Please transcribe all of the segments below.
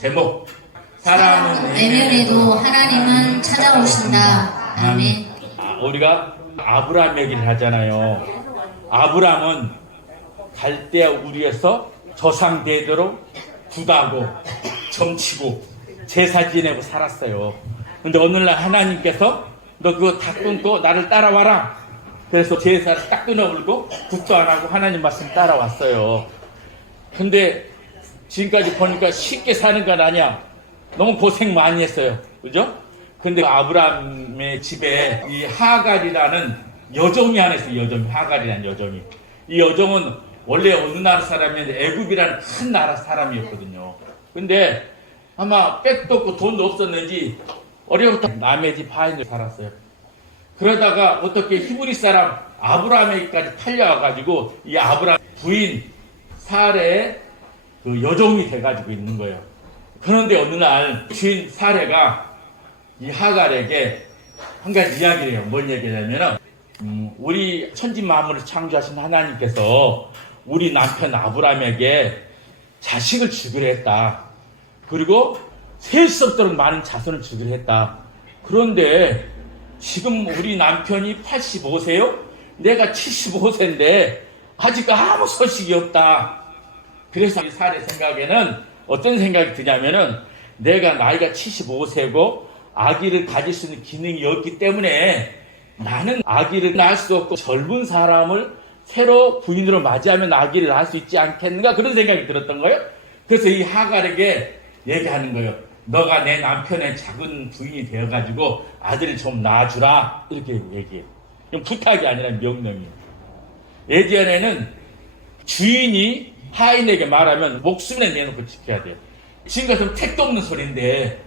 제목 사랑은 내년에도 하나님은 찾아오신다. 아멘. 우리가 아브라함 얘기를 하잖아요. 아브라함은 갈대아 우리에서 조상대대로 구다고 점치고 제사 지내고 살았어요. 근데 어느 날 하나님께서 너 그거 다 끊고 나를 따라와라. 그래서 제사를 딱 끊어버리고 굿도 안 하고 하나님 말씀 따라왔어요. 근데 지금까지 보니까 쉽게 사는 건 아니야. 너무 고생 많이 했어요. 그죠? 근데 아브라함의 집에 이 하갈이라는 여종이 하나 있어요. 여종이. 하갈이라는 여종이. 이 여종은 원래 어느 나라 사람이었는데 애굽이라는 큰 나라 사람이었거든요. 근데 아마 백도 없고 돈도 없었는지 어려부터 남의 집 하인으로 살았어요. 그러다가 어떻게 히브리 사람 아브라함에게까지 팔려와가지고 이 아브라함 부인 사레의 그 여종이 돼가지고 있는 거예요. 그런데 어느 날 주인 사레가 이 하갈에게 한 가지 이야기를 해요. 뭔 얘기냐면은 우리 천지 만물을 창조하신 하나님께서 우리 남편 아브라함에게 자식을 주기로 했다. 그리고 셀 수 없도록 많은 자손을 주기로 했다. 그런데 지금 우리 남편이 85세요? 내가 75세인데 아직 아무 소식이 없다. 그래서 이 사례 생각에는 어떤 생각이 드냐면은 내가 나이가 75세고 아기를 가질 수 있는 기능이 없기 때문에 나는 아기를 낳을 수 없고 젊은 사람을 새로 부인으로 맞이하면 아기를 낳을 수 있지 않겠는가 그런 생각이 들었던 거예요. 그래서 이 하갈에게 얘기하는 거예요. 너가 내 남편의 작은 부인이 되어가지고 아들을 좀 낳아주라 이렇게 얘기해요. 이건 부탁이 아니라 명령이에요. 예전에는 주인이 하인에게 말하면 목숨에 내놓고 지켜야 돼요. 지금 같으면 택도 없는 소리인데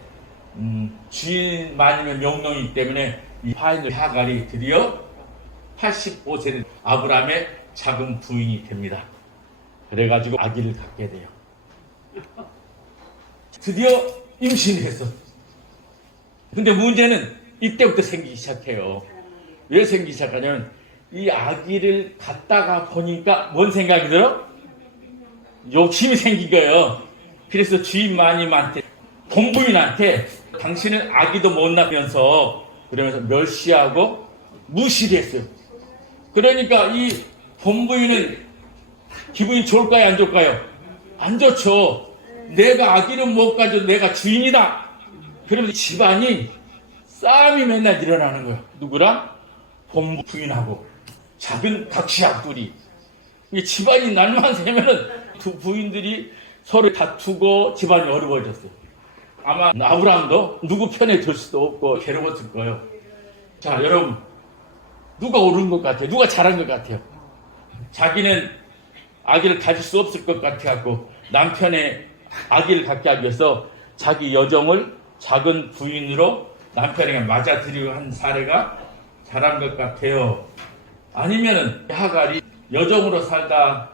주인만이면 명령이기 때문에 이 하인들 하갈이 드디어 85세는 아브라함의 작은 부인이 됩니다. 그래가지고 아기를 갖게 돼요. 드디어 임신을 했어. 근데 문제는 이때부터 생기기 시작해요. 왜 생기기 시작하냐면 이 아기를 갖다가 보니까 뭔 생각이 들어? 욕심이 생긴 거예요. 그래서 주인 마님한테 본부인한테 당신은 아기도 못 낳으면서 그러면서 멸시하고 무시를 했어요. 그러니까 이 본부인은 기분이 좋을까요? 안 좋을까요? 안 좋죠. 내가 아기를 못 가져 내가 주인이다. 그러면 집안이 싸움이 맨날 일어나는 거예요. 누구랑? 본부 부인하고 작은 각시약들이. 집안이 날만 새면은 두 부인들이 서로 다투고 집안이 어려워졌어요. 아마 아브라함도 누구 편에 들 수도 없고 괴로웠을 거예요. 자, 여러분 누가 옳은 것 같아요? 누가 잘한 것 같아요? 자기는 아기를 가질 수 없을 것 같아갖고 남편의 아기를 갖게 하기 위해서 자기 여종을 작은 부인으로 남편에게 맞아들이고 한 사례가 잘한 것 같아요. 아니면은 하갈이 여종으로 살다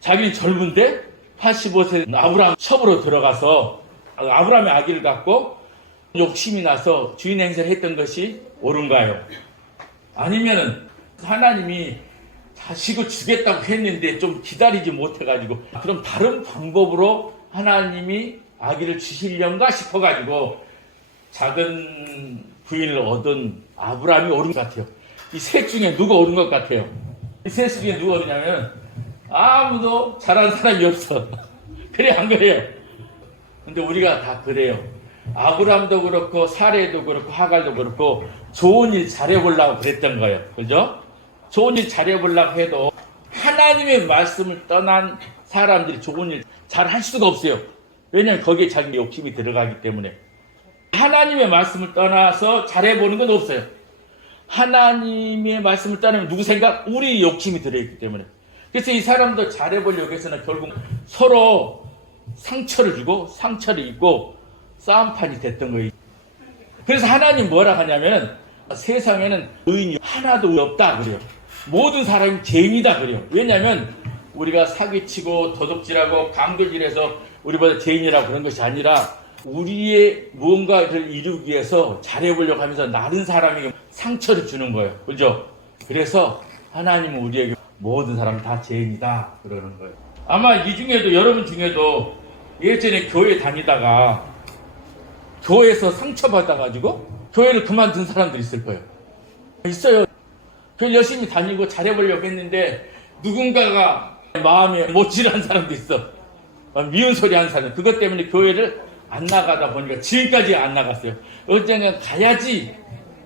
자기는 젊은데 85세 아브라함 첩으로 들어가서 아브라함의 아기를 갖고 욕심이 나서 주인 행세를 했던 것이 옳은가요? 아니면은 하나님이 자식을 주겠다고 했는데 좀 기다리지 못해가지고 그럼 다른 방법으로 하나님이 아기를 주시려는가 싶어가지고 작은 부인을 얻은 아브라함이 옳은 것 같아요. 이 셋 중에 누가 옳은 것 같아요? 이 셋 중에 누가 옳으냐면 아무도 잘하는 사람이 없어. 그래 안 그래요? 근데 우리가 다 그래요. 아브라함도 그렇고 사레도 그렇고 하갈도 그렇고 좋은 일 잘해보려고 그랬던 거예요. 그죠? 좋은 일 잘해보려고 해도 하나님의 말씀을 떠난 사람들이 좋은 일 잘 할 수가 없어요. 왜냐하면 거기에 자기 욕심이 들어가기 때문에. 하나님의 말씀을 떠나서 잘해보는 건 없어요. 하나님의 말씀을 떠나면 누구 생각? 우리 욕심이 들어있기 때문에. 그래서 이 사람도 잘해보려고 해서는 결국 서로 상처를 주고 상처를 입고 싸움판이 됐던 거예요. 그래서 하나님 뭐라 하냐면 세상에는 의인이 하나도 없다 그래요. 모든 사람이 죄인이다 그래요. 왜냐하면 우리가 사기치고 도둑질하고 강도질해서 우리보다 죄인이라고 그런 것이 아니라 우리의 무언가를 이루기 위해서 잘해보려고 하면서 다른 사람에게 상처를 주는 거예요. 그죠? 그래서 하나님은 우리에게 모든 사람 다 죄인이다 그러는 거예요. 아마 이 중에도 여러분 중에도 예전에 교회 다니다가 교회에서 상처받아가지고 교회를 그만둔 사람들이 있을 거예요. 있어요. 교회 열심히 다니고 잘해보려고 했는데 누군가가 마음에 못질한 사람도 있어. 미운 소리 하는 사람. 그것 때문에 교회를 안 나가다 보니까 지금까지 안 나갔어요. 언젠가 가야지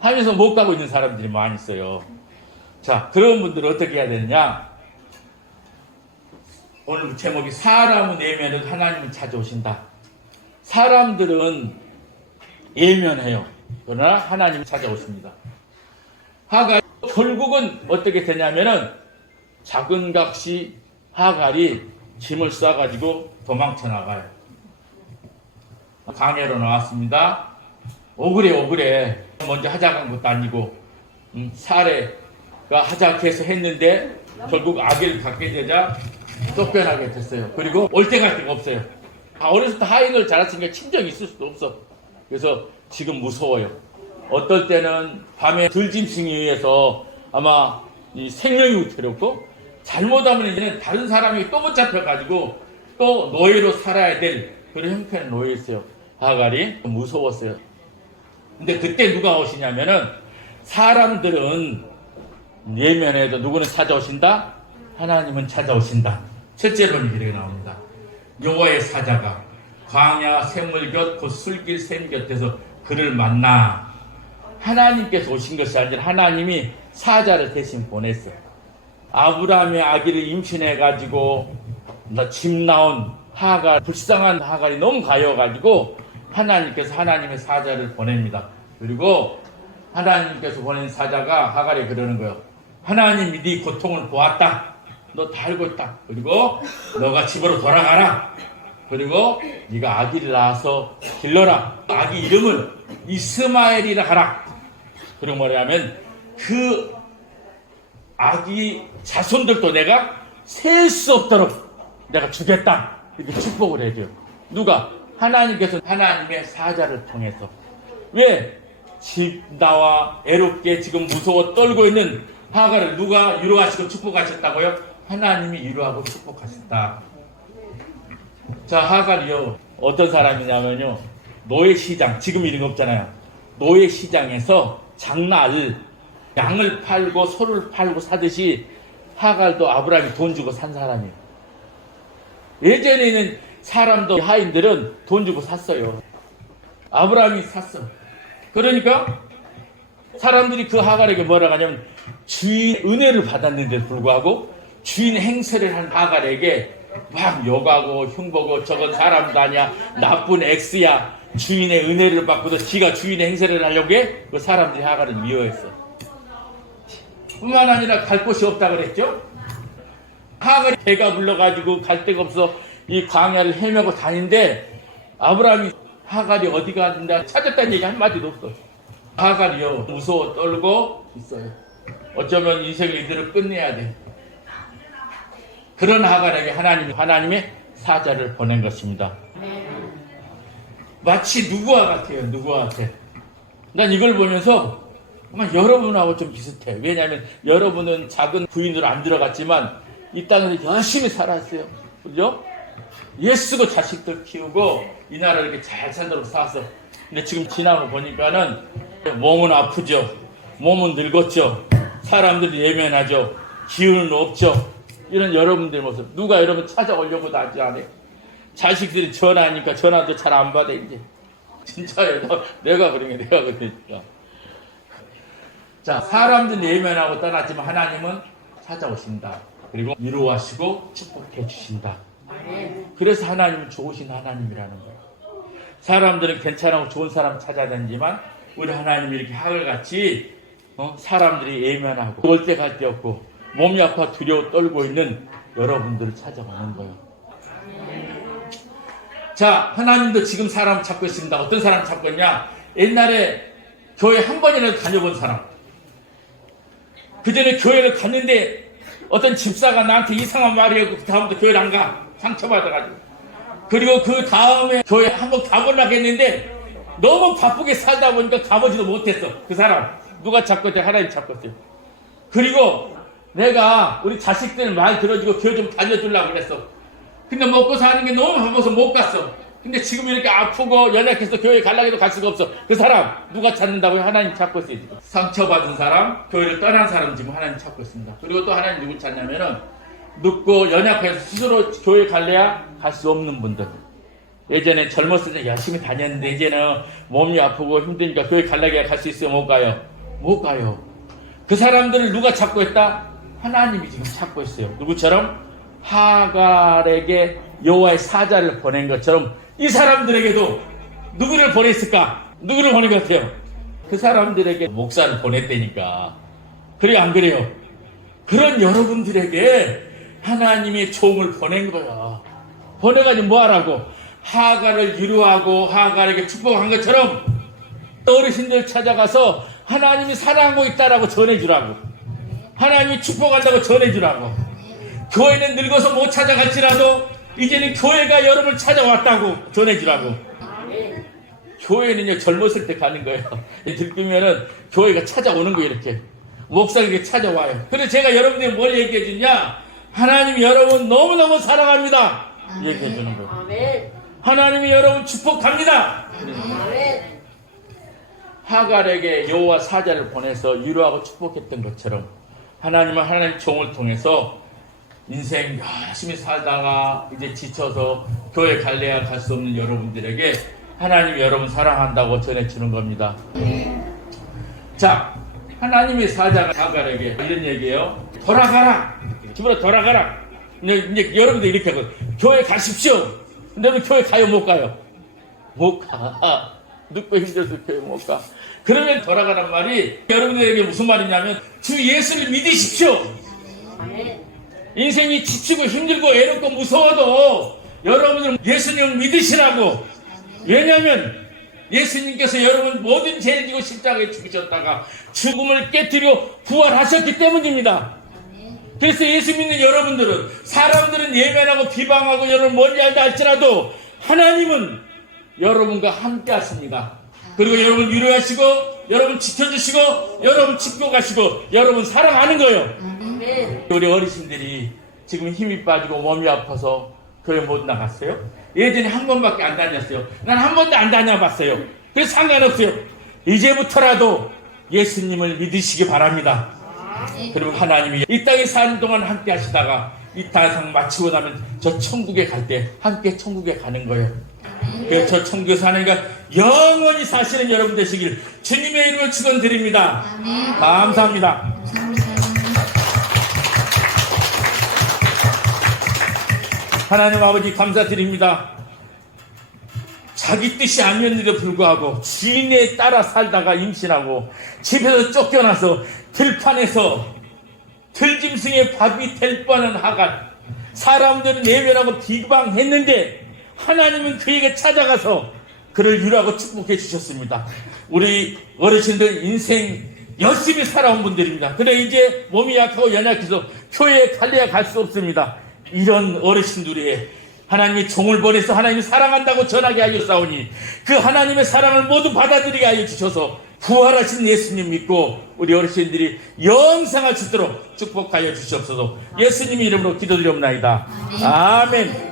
하면서 못 가고 있는 사람들이 많이 있어요. 자, 그런 분들은 어떻게 해야 되느냐? 오늘 제목이 사람은 예면해도 하나님은 찾아오신다. 사람들은 예면해요. 그러나 하나님은 찾아오십니다. 하갈 결국은 어떻게 되냐면은 작은 각시 하갈이 짐을 싸가지고 도망쳐 나가요. 강해로 나왔습니다. 억울해. 먼저 하작한 것도 아니고 사례가 하작해서 했는데 결국 아기를 갖게 되자 쫓겨나게 됐어요. 그리고 올 때 갈 데가 없어요. 어렸을 때 하인을 자랐으니까 친정이 있을 수도 없어. 그래서 지금 무서워요. 어떨 때는 밤에 들짐승에 의해서 아마 이 생명이 위태롭고 잘못하면 이제는 다른 사람이 또 못 잡혀가지고 또 노예로 살아야 될 그런 형편에 놓여 있어요. 하갈이 무서웠어요. 근데 그때 누가 오시냐면은 사람들은 예면에도 누구는 찾아오신다? 하나님은 찾아오신다. 첫째로는 이렇게 나옵니다. 여호와의 사자가 광야 샘물 곁 곧 술길 샘 곁에서 그를 만나. 하나님께서 오신 것이 아니라 하나님이 사자를 대신 보냈어요. 아브라함의 아기를 임신해가지고 짐 나온 하갈, 불쌍한 하갈이 너무 가여가지고 하나님께서 하나님의 사자를 보냅니다. 그리고 하나님께서 보낸 사자가 하갈에 그러는 거예요. 하나님이 네 고통을 보았다. 너 다 알고 있다. 그리고 너가 집으로 돌아가라. 그리고 네가 아기를 낳아서 길러라. 아기 이름을 이스마엘이라 하라. 그리고 뭐냐면 그 아기 자손들도 내가 셀 수 없도록 내가 주겠다. 이렇게 축복을 해줘요. 누가? 하나님께서 하나님의 사자를 통해서. 왜? 집 나와 애롭게 지금 무서워 떨고 있는 하갈을 누가 위로하시고 축복하셨다고요? 하나님이 위로하고 축복하셨다. 자, 하갈이요. 어떤 사람이냐면요. 노예시장, 지금 이런 거 없잖아요. 노예시장에서 장날, 양을 팔고 소를 팔고 사듯이 하갈도 아브라함이 돈 주고 산 사람이에요. 예전에는 사람도 하인들은 돈 주고 샀어요. 아브라함이 샀어. 그러니까 사람들이 그 하갈에게 뭐라고 하냐면 주인 은혜를 받았는데도 불구하고 주인 행세를 한 하갈에게 막 욕하고 흉보고 저건 사람도 아니야. 나쁜 X야. 주인의 은혜를 받고도 지가 주인의 행세를 하려고 해? 그 사람들이 하갈을 미워했어. 뿐만 아니라 갈 곳이 없다 그랬죠? 하갈이 배가 불러가지고 갈 데가 없어 이 광야를 헤매고 다니는데 아브라함이 하갈이 어디 갔는데 찾았다는 얘기 한마디도 없어. 하갈이요 무서워 떨고 있어요. 어쩌면 인생의 이들을 끝내야 돼. 그런 하갈에게 하나님의 사자를 보낸 것입니다. 마치 누구와 같아요. 누구와 같아. 난 이걸 보면서 아마 여러분하고 좀 비슷해. 왜냐하면 여러분은 작은 부인으로 안 들어갔지만 이 땅에서 열심히 살았어요. 그죠? 예쓰고 자식들 키우고 이 나라 이렇게 잘 살도록 살았어. 근데 지금 지나고 보니까는 몸은 아프죠. 몸은 늙었죠. 사람들이 예민하죠. 기운은 없죠. 이런 여러분들 모습. 누가 여러분 찾아오려고도 하지 않아요. 자식들이 전화하니까 전화도 잘 안 받아 이제. 진짜예요. 내가 그러니까. 자, 사람들은 예민하고 떠났지만 하나님은 찾아오신다. 그리고 위로하시고 축복해 주신다. 그래서 하나님은 좋으신 하나님이라는 거예요. 사람들은 괜찮고 좋은 사람 찾아다니지만 우리 하나님이 이렇게 하늘같이 사람들이 예민하고 올 때 갈 데 없고 몸이 아파 두려워 떨고 있는 여러분들을 찾아오는 거예요. 자, 하나님도 지금 사람 찾고 있습니다. 어떤 사람 찾고 있냐? 옛날에 교회 한 번이라도 다녀본 사람. 그 전에 교회를 갔는데 어떤 집사가 나한테 이상한 말이었고 그 다음부터 교회를 안 가. 상처받아가지고. 그리고 그 다음에 교회 한번 가보려고 했는데 너무 바쁘게 살다 보니까 가보지도 못했어. 그 사람. 누가 찾고 있대? 하나님 찾고 있어요. 그리고 내가 우리 자식들 말 들어주고 교회 좀 다녀주려고 그랬어. 근데 먹고 사는 게 너무 바빠서 못 갔어. 근데 지금 이렇게 아프고 연약해서 교회 가려고 갈 수가 없어. 그 사람 누가 찾는다고요? 하나님 찾고 있어요. 상처받은 사람, 교회를 떠난 사람 지금 하나님 찾고 있습니다. 그리고 또 하나님 누구 찾냐면은 늙고 연약해서 스스로 교회 갈래야 갈 수 없는 분들. 예전에 젊었을 때 열심히 다녔는데 이제는 몸이 아프고 힘드니까 교회 가려고 갈 수 있어요? 못 가요? 못 가요. 그 사람들을 누가 찾고 있다? 하나님이 지금 찾고 있어요. 누구처럼? 하갈에게 여호와의 사자를 보낸 것처럼 이 사람들에게도 누구를 보냈을까? 누구를 보낸 것 같아요? 그 사람들에게 목사를 보냈다니까. 그래요, 안 그래요? 그런 여러분들에게 하나님이 종을 보낸 거야. 보내가지고 뭐 하라고? 하갈을 위로하고 하갈에게 축복한 것처럼 어르신들 찾아가서 하나님이 사랑하고 있다라고 전해주라고. 하나님이 축복한다고 전해주라고. 교회는 늙어서 못 찾아갈지라도 이제는 교회가 여러분을 찾아왔다고 전해주라고. 교회는요, 젊었을 때 가는 거예요. 들으면은 교회가 찾아오는 거예요, 이렇게. 목사에게 찾아와요. 그래서 제가 여러분들이 뭘 얘기해 주냐? 하나님이 여러분 너무너무 사랑합니다. 얘기해 주는 거예요. 하나님이 여러분 축복합니다. 하갈에게 여호와 사자를 보내서 위로하고 축복했던 것처럼 하나님은 하나님 종을 통해서 인생 열심히 살다가 이제 지쳐서 교회 갈래야 갈 수 없는 여러분들에게 하나님이 여러분 사랑한다고 전해주는 겁니다. 자, 하나님의 사자가 하갈에게 이런 얘기예요. 돌아가라. 집으로 돌아가라. 이제 여러분들 이렇게 하고 교회 가십시오. 근데 왜 교회 가요? 못 가요? 못 가. 늙고 힘들어서 교회 못 가. 그러면 돌아가란 말이 여러분들에게 무슨 말이냐면 주 예수를 믿으십시오. 인생이 지치고 힘들고 애롭고 무서워도 여러분들 예수님을 믿으시라고. 왜냐하면 예수님께서 여러분 모든 죄를 지고 십자가에 죽으셨다가 죽음을 깨뜨려 부활하셨기 때문입니다. 그래서 예수 믿는 여러분들은 사람들은 예면하고 비방하고 여러분 멀리하다 할지라도 하나님은 여러분과 함께 하십니다. 그리고 여러분 위로하시고 여러분 지켜주시고 여러분 축복하시고 여러분 사랑하는 거예요. 우리 어르신들이 지금 힘이 빠지고 몸이 아파서 교회 못 나갔어요? 예전에 한 번밖에 안 다녔어요. 난 한 번도 안 다녀봤어요. 그래서 상관없어요. 이제부터라도 예수님을 믿으시기 바랍니다. 그리고 하나님이 이 땅에 사는 동안 함께 하시다가 이 세상 마치고 나면 저 천국에 갈 때 함께 천국에 가는 거예요. 그래서 저 천국에 사니까 영원히 사시는 여러분 되시길 주님의 이름으로 축원드립니다. 감사합니다. 하나님 아버지 감사드립니다. 자기 뜻이 아니었는데도 불구하고 주인에 따라 살다가 임신하고 집에서 쫓겨나서 들판에서 들짐승의 밥이 될 뻔한 하갈, 사람들은 내면하고 비방했는데 하나님은 그에게 찾아가서 그를 위로하고 축복해 주셨습니다. 우리 어르신들 인생 열심히 살아온 분들입니다. 그래 이제 몸이 약하고 연약해서 교회에 갈래야 갈 수 없습니다. 이런 어르신들의 하나님이 종을 보내서 하나님이 사랑한다고 전하게 하여 싸우니 그 하나님의 사랑을 모두 받아들이게 하여 주셔서 부활하신 예수님 믿고 우리 어르신들이 영생할 수 있도록 축복하여 주시옵소서. 예수님 이름으로 기도드리옵나이다. 아멘.